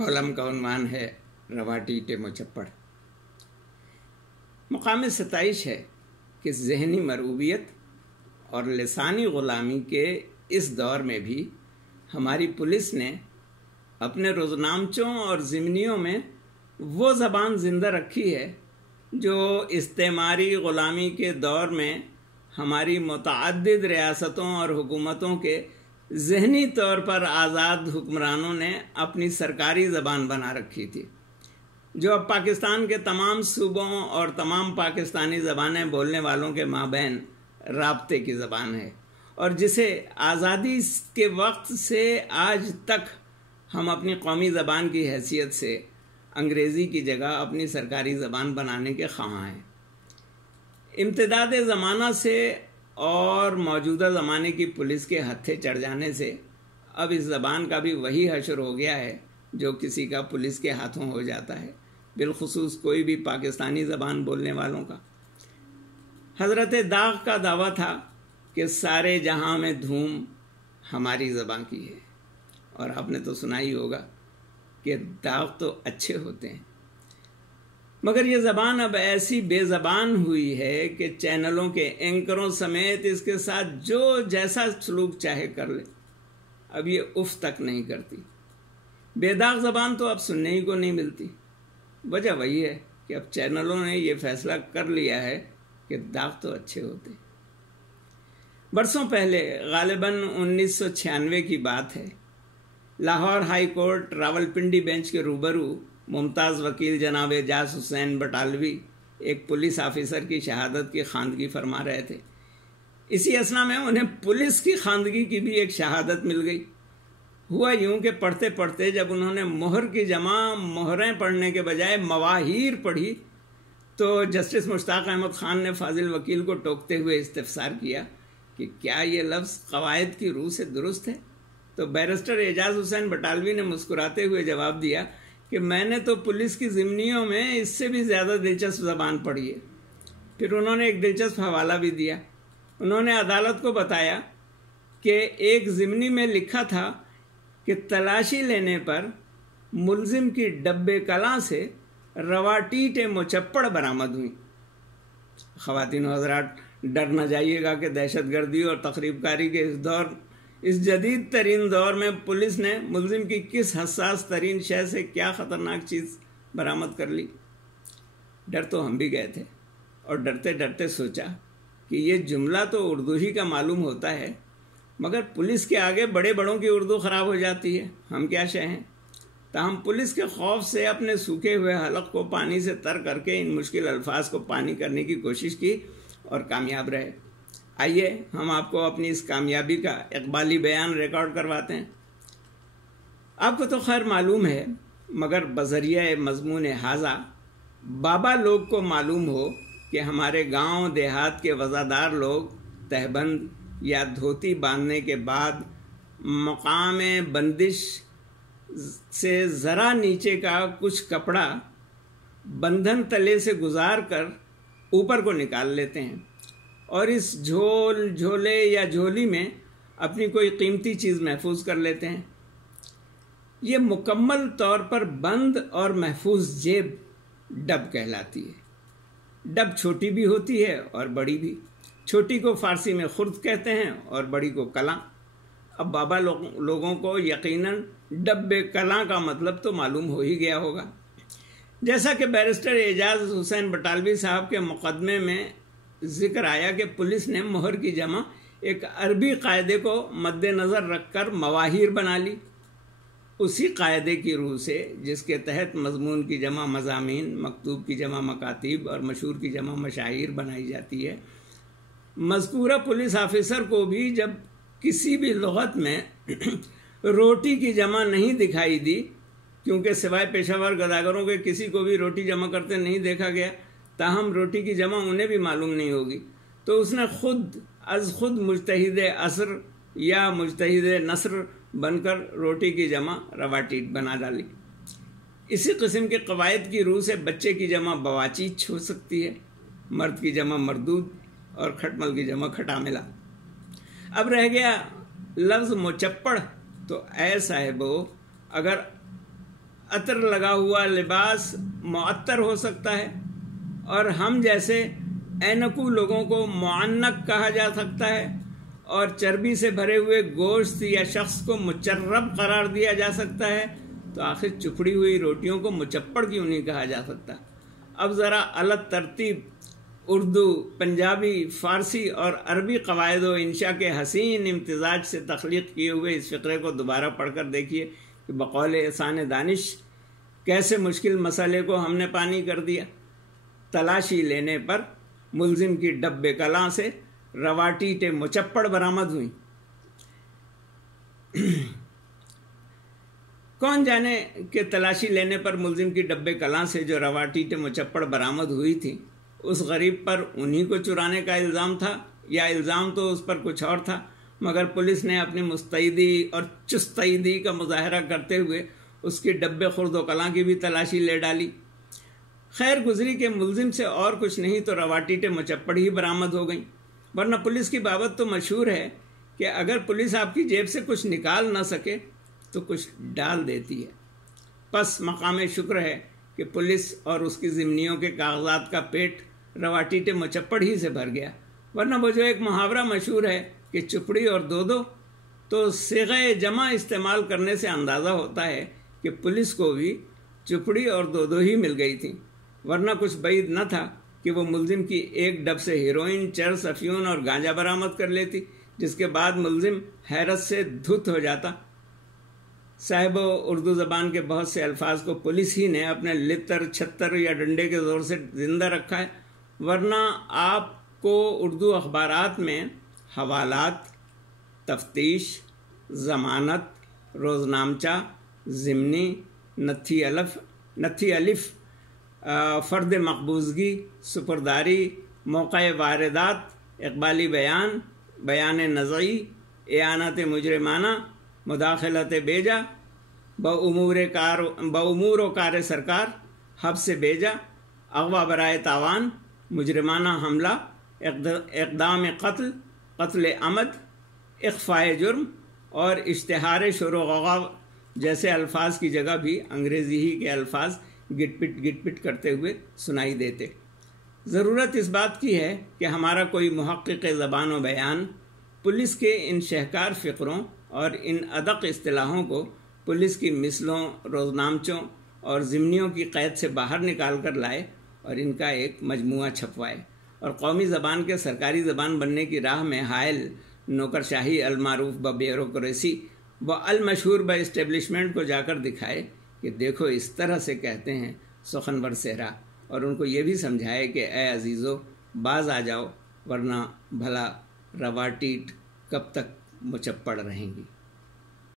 Column का उन्वान है रवाटी टे मुचप्पड़। मकाम 27 है कि ज़हनी मरूबियत और लिसानी ग़ुलामी के इस दौर में भी हमारी पुलिस ने अपने रोज़नामचों और ज़िमनियों में वो ज़बान ज़िंदा रखी है जो इस्तेमारी ग़ुलामी के दौर में हमारी मुतअद्दिद रियासतों और हुकूमतों के ज़हनी तौर पर आज़ाद हुक्मरानों ने अपनी सरकारी ज़बान बना रखी थी, जो अब पाकिस्तान के तमाम सूबों और तमाम पाकिस्तानी ज़बानें बोलने वालों के माबैन राब्ते की ज़बान है, और जिसे आज़ादी के वक्त से आज तक हम अपनी कौमी ज़बान की हैसियत से अंग्रेज़ी की जगह अपनी सरकारी ज़बान बनाने के ख़्वाह हैं। इम्तिदाद ज़माना से और मौजूदा ज़माने की पुलिस के हत्थे चढ़ जाने से अब इस ज़बान का भी वही हशर हो गया है जो किसी का पुलिस के हाथों हो जाता है, बिलखुसूस कोई भी पाकिस्तानी ज़बान बोलने वालों का। हज़रत दाग़ का दावा था कि सारे जहां में धूम हमारी ज़बान की है, और आपने तो सुना ही होगा कि दाग़ तो अच्छे होते हैं, मगर ये ज़बान अब ऐसी बेज़बान हुई है कि चैनलों के एंकरों समेत इसके साथ जो जैसा सलूक चाहे कर ले, अब ये उफ तक नहीं करती। बेदाग ज़बान तो अब सुनने ही को नहीं मिलती। वजह वही है कि अब चैनलों ने ये फैसला कर लिया है कि दाग तो अच्छे होते। बरसों पहले गालिबन 1996 की बात है, Lahore high court Rawalpindi bench के रूबरू मुमताज़ वकील जनाब एजाज हुसैन बटालवी एक पुलिस ऑफिसर की शहादत की खानदगी फरमा रहे थे। इसी असना में उन्हें पुलिस की खानदगी की भी एक शहादत मिल गई। हुआ यूं कि पढ़ते पढ़ते जब उन्होंने मोहर की जमा मोहरें पढ़ने के बजाय मवाहिर पढ़ी तो जस्टिस मुश्ताक अहमद खान ने फाजिल वकील को टोकते हुए इस्तिफसार किया कि क्या ये लफ्ज़ कवायद की रूह से दुरुस्त है? तो बैरिस्टर एजाज हुसैन बटालवी ने मुस्कुराते हुए जवाब दिया कि मैंने तो पुलिस की ज़िमनियों में इससे भी ज़्यादा दिलचस्प ज़बान पढ़ी है। फिर उन्होंने एक दिलचस्प हवाला भी दिया। उन्होंने अदालत को बताया कि एक ज़िमनी में लिखा था कि तलाशी लेने पर मुलजिम की डब्बे कलां से रवाटी टे मुचप्पड़ बरामद हुई। ख़वातीन व हज़रात, डर न जाइएगा कि दहशतगर्दी और तखरीबकारी के इस जदीद तरीन दौर में पुलिस ने मुलजिम की किस हसास तरीन शय से क्या ख़तरनाक चीज़ बरामद कर ली। डर तो हम भी गए थे, और डरते डरते सोचा कि ये जुमला तो उर्दू ही का मालूम होता है, मगर पुलिस के आगे बड़े बड़ों की उर्दू ख़राब हो जाती है, हम क्या शय हैं। ताहम पुलिस के खौफ से अपने सूखे हुए हलक को पानी से तर करके इन मुश्किल अल्फाज को पानी करने की कोशिश की और कामयाब रहे। आइए हम आपको अपनी इस कामयाबी का इकबाली बयान रिकॉर्ड करवाते हैं। आपको तो खैर मालूम है, मगर बज़रिया मज़मून हाजा बाबा लोग को मालूम हो कि हमारे गांव देहात के वज़ादार लोग तहबंद या धोती बांधने के बाद मकाम बंदिश से ज़रा नीचे का कुछ कपड़ा बंधन तले से गुजार कर ऊपर को निकाल लेते हैं और इस झोले या झोली में अपनी कोई कीमती चीज़ महफूज कर लेते हैं। ये मुकम्मल तौर पर बंद और महफूज जेब डब कहलाती है। डब छोटी भी होती है और बड़ी भी। छोटी को फ़ारसी में खुर्द कहते हैं और बड़ी को कलां। अब बाबा लोगों को यकीनन डब्बे कलां का मतलब तो मालूम हो ही गया होगा। जैसा कि बैरिस्टर एजाज हुसैन बटालवी साहब के मुकदमे में जिक्र आया कि पुलिस ने मोहर की जमा एक अरबी कायदे को मद्देनज़र रखकर मवाहिर बना ली। उसी कायदे की रूह से जिसके तहत मजमून की जमा मज़ामीन, मकतूब की जमा मकातीब और मशहूर की जमा मशाहिर बनाई जाती है, मज़कूरा पुलिस ऑफिसर को भी जब किसी भी लुग़त में रोटी की जमा नहीं दिखाई दी, क्योंकि सिवाय पेशावर गदागरों के किसी को भी रोटी जमा करते नहीं देखा गया, ताहम रोटी की जमा उन्हें भी मालूम नहीं होगी, तो उसने खुद मुजतहिद असर या मुजतहिद नस्र बनकर रोटी की जमा रवाटी बना डाली। इसी किस्म के कवायद की रूह से बच्चे की जमा बवाचीच हो सकती है, मर्द की जमा मरदूद और खटमल की जमा खटामिला। अब रह गया लफ्ज़ मुचप्पड़, तो ऐ साहिबो, अगर عطر لگا ہوا لباس معطر ہو سکتا ہے، اور ہم جیسے اینکو لوگوں کو معنق کہا جا سکتا ہے، اور چربی سے بھرے ہوئے گوشت یا شخص کو مچرب قرار دیا جا سکتا ہے، تو آخر چپڑی ہوئی روٹیوں کو مچپڑ کیوں نہیں کہا جا سکتا؟ اب ذرا الگ ترتیب اردو، پنجابی، فارسی اور عربی قواعد و انشاء کے حسین امتزاج سے تخلیق کیے ہوئے اس فقرے کو دوبارہ پڑھ کر دیکھیے کہ بقول احسان دانش کیسے مشکل مسئلے کو ہم نے پانی کر دیا۔ تلاشی لینے پر ملزم کی ڈبے کلاں سے رواٹیٹیں مچپڑ برآمد ہوئیں۔ کون جانے کہ تلاشی لینے پر ملزم کی ڈبے کلاں سے جو رواٹیٹیں مچپڑ برآمد ہوئی تھیں، اس غریب پر انہی کو چرانے کا الزام تھا، یا الزام تو اس پر کچھ اور تھا، مگر پولیس نے اپنی مستعدی اور چستعدی کا مظاہرہ کرتے ہوئے اس کی ڈبے خرد و کلاں کی بھی تلاشی لے ڈالی۔ خیر گزری کہ ملزم سے اور کچھ نہیں تو رواٹیٹیں مچپڑ ہی برآمد ہو گئیں، ورنہ پولیس کی بابت تو مشہور ہے کہ اگر پولیس آپ کی جیب سے کچھ نکال نہ سکے تو کچھ ڈال دیتی ہے۔ پس مقام شکر ہے کہ پولیس اور اس کی ضمنیوں کے کاغذات کا پیٹ رواٹیٹیں مچپڑ ہی سے بھر گیا، ورنہ وہ جو ایک محاورہ مشہور ہے کہ چپڑی اور دو، تو صیغہ جمع استعمال کرنے سے اندازہ ہوتا ہے کہ پولیس کو بھی چپڑی اور دو ہی مل گئی تھی، ورنہ کچھ بعید نہ تھا کہ وہ ملزم کی ایک ڈب سے ہیروئن، چرس، افیون اور گانجا برآمد کر لیتی، جس کے بعد ملزم حیرت سے دھت ہو جاتا۔ صاحب اردو زبان کے بہت سے الفاظ کو پولیس ہی نے اپنے لتر، چھتر یا ڈنڈے کے زور سے زندہ رکھا ہے، ورنہ آپ کو اردو اخبارات میں حوالات، تفتیش، ضمانت، روزنامچہ، ضمنی، نتھی الف، فرد مقبوضگی، سپرداری، موقع واردات، اقبالی بیان، بیان نزعی، اعانت مجرمانہ، مداخلت بیجا، بامور و کار سرکار، حبس بیجا، اغوا برائے تاوان، مجرمانہ حملہ، اقدام قتل عمد، اخفاء جرم اور اشتہار شور و غوغا جیسے الفاظ کی جگہ بھی انگریزی ہی کے الفاظ گٹ پٹ کرتے ہوئے سنائی دیتے۔ ضرورت اس بات کی ہے کہ ہمارا کوئی محقق زبان و بیان پولیس کے ان شہکار فقروں اور ان ادق اصطلاحوں کو پولیس کی مثلوں، روزنامچوں اور ضمنیوں کی قید سے باہر نکال کر لائے اور ان کا ایک مجموعہ چھپوائے، اور قومی زبان کے سرکاری زبان بننے کی راہ میں حائل نوکرشاہی المعروف بیوروکریسی و المشہور با اسٹیبلشمنٹ کو جا کر دکھائے کہ دیکھو اس طرح سے کہتے ہیں سخنور صحرا، اور ان کو یہ بھی سمجھائے کہ اے عزیزو باز آ جاؤ، ورنہ بھلا رواٹیٹ کب تک مچپڑ رہیں گی۔